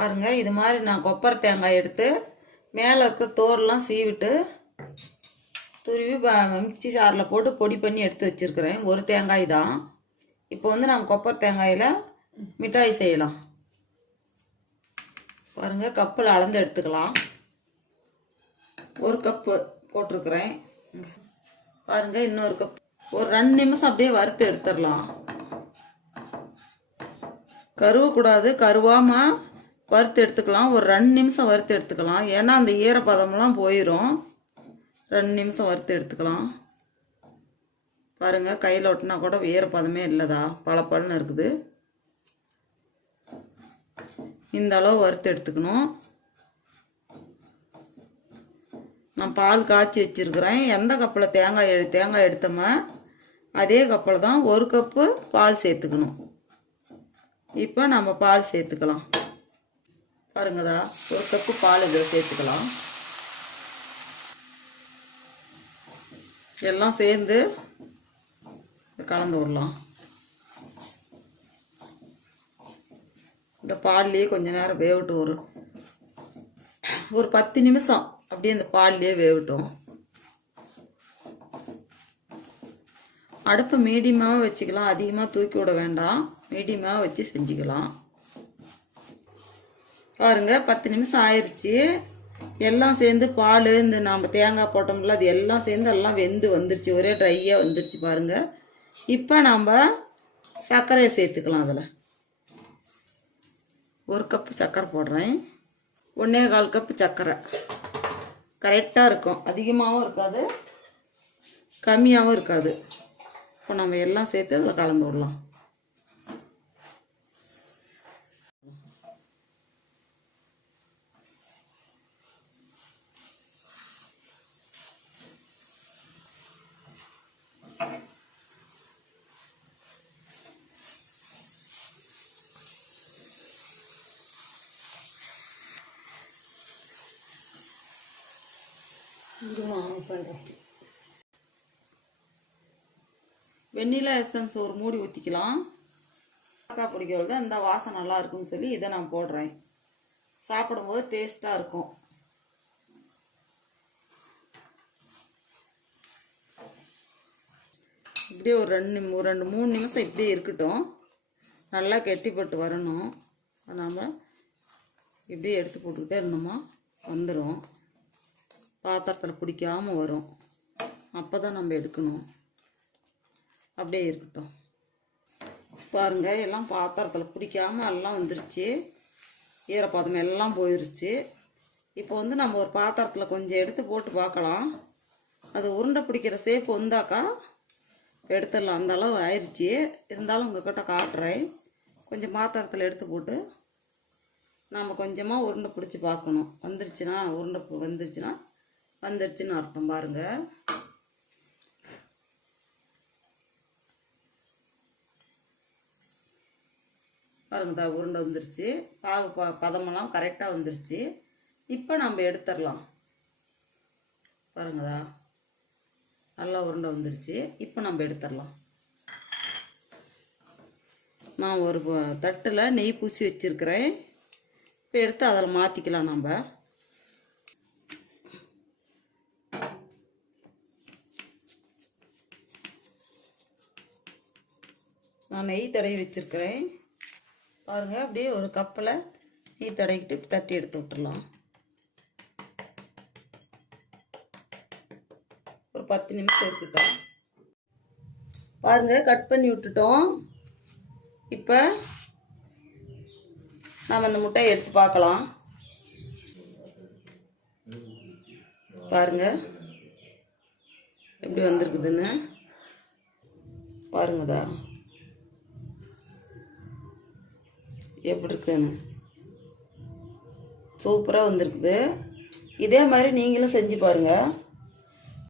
பாருங்கள், இது மாதிரி நான் கொப்பரை தேங்காய் எடுத்து மேலே இருக்கிற தோரெலாம் சீவிட்டு துருவி மிக்சி சாரில் போட்டு பொடி பண்ணி எடுத்து வச்சுருக்கிறேன். ஒரு தேங்காய் தான். இப்போ வந்து நம்ம கொப்பரை தேங்காயில் மிட்டாய் செய்யலாம். பாருங்கள், கப்பில் அளந்து எடுத்துக்கலாம். ஒரு கப்பு போட்டிருக்கிறேன். பாருங்கள், இன்னொரு கப். ஒரு 2 நிமிஷம் அப்படியே வறுத்து எடுத்துடலாம். கருவக்கூடாது, கருவாமல் வறுத்து எடுத்துக்கலாம். ஒரு 2 நிமிஷம் வறுத்து எடுத்துக்கலாம். ஏன்னா அந்த ஈரப்பதம்லாம் போயிடும். 2 நிமிஷம் வறுத்து எடுத்துக்கலாம். பாருங்கள், கையில் ஒட்டினா கூட ஈரப்பதமே இல்லைதா, பளபளன்னு இருக்குது. இந்த அளவு வறுத்து எடுத்துக்கணும். நான் பால் காய்ச்சி வச்சுருக்கிறேன். எந்த கப்பில் தேங்காய் எடுத்தோமோ அதே கப்பில் தான் 1 கப்பு பால் சேர்த்துக்கணும். இப்போ நம்ம பால் சேர்த்துக்கலாம். பாருங்கதா, 1 கப்பு பால் இதில் சேர்த்துக்கலாம். எல்லாம் சேர்ந்து கலந்து விடலாம். இந்த பால்லையே கொஞ்ச நேரம் வேகட்டும். ஒரு 10 நிமிஷம் அப்படியே இந்த பால்லையே வேகட்டும். அடுப்பு மீடியமாக வச்சுக்கலாம். அதிகமாக தூக்கி விட வேண்டாம். மீடியமாக வச்சு செஞ்சுக்கலாம். பாருங்கள், 10 நிமிஷம் ஆயிடுச்சு. எல்லாம் சேர்ந்து பால், இந்த நம்ம தேங்காய் போட்டோம்ல, அது எல்லாம் சேர்ந்து எல்லாம் வெந்து வந்துருச்சு. ஒரே ட்ரையாக வந்துருச்சு பாருங்கள். இப்போ நம்ம சர்க்கரையை சேர்த்துக்கலாம். அதில் 1 கப்பு சர்க்கரை போடுறேன். 1.25 கப்பு சர்க்கரை கரெக்டாக இருக்கும். அதிகமாகவும் இருக்காது, கம்மியாகவும் இருக்காது. இப்போ நம்ம எல்லாம் சேர்த்து அதில் கலந்து விடலாம். வெண்ணிலா எசன்ஸ் ஒரு மூடி ஊற்றிக்கலாம். ஏலக்காய் பிடிக்கிறது இந்த வாசனை நல்லா இருக்குன்னு சொல்லி இதை நான் போடுறேன். சாப்பிடும்போது டேஸ்ட்டாக இருக்கும். இப்படியே ஒரு 2-3 நிமிஷம் இப்படியே இருக்கட்டும். நல்லா கெட்டிப்பட்டு வரணும். அதனால் இப்படியே எடுத்து போட்டுக்கிட்டே இருந்தோமா வந்துடும். பாத்திரத்தில் பிடிக்காமல் வரும். அப்போ தான் நம்ம எடுக்கணும். அப்படியே இருக்கட்டும். பாருங்கள், எல்லாம் பாத்திரத்தில் பிடிக்காமல் எல்லாம் வந்துருச்சு. ஈரப்பதம் எல்லாம் போயிடுச்சு. இப்போ வந்து நம்ம ஒரு பாத்திரத்தில் கொஞ்சம் எடுத்து போட்டு பார்க்கலாம். அது உருண்டை பிடிக்கிற சேப்பு வந்தாக்கா எடுத்துடலாம். அந்த அளவு ஆயிடுச்சு. இருந்தாலும் உங்கள்கிட்ட காட்டுறேன். கொஞ்சம் பாத்திரத்தில் எடுத்து போட்டு நம்ம கொஞ்சமாக உருண்டை பிடிச்சி பார்க்கணும். வந்துருச்சுன்னா உருண்டை வந்துருச்சுன்னு அர்த்தம். பாருங்கள், பாருங்கதா, உருண்டை வந்துருச்சு. பதமெல்லாம் கரெக்டாக வந்துருச்சு. இப்போ நம்ம எடுத்துடலாம். பாருங்கதா, நல்லா உருண்டை வந்துருச்சு. இப்போ நம்ம எடுத்துடலாம். நான் ஒரு தட்டில் நெய் பூசி வச்சுருக்கிறேன். இப்போ எடுத்து அதில் மாற்றிக்கலாம். நம்ம நான் நெய் தடவி வச்சுருக்கிறேன். பாருங்கள், அப்படியே ஒரு கப்பில் நெய் தடவிக்கிட்டு தட்டி எடுத்து விட்டுடலாம். ஒரு 10 நிமிஷம் இருக்கட்டும். பாருங்கள், கட் பண்ணி விட்டுட்டோம். இப்போ நாம் அந்த முட்டையை எடுத்து பார்க்கலாம். பாருங்கள் எப்படி வந்திருக்குதுன்னு. பாருங்கதா எப்படி இருக்குன்னு. சூப்பராக வந்திருக்குது. இதே மாதிரி நீங்களும் செஞ்சு பாருங்கள்.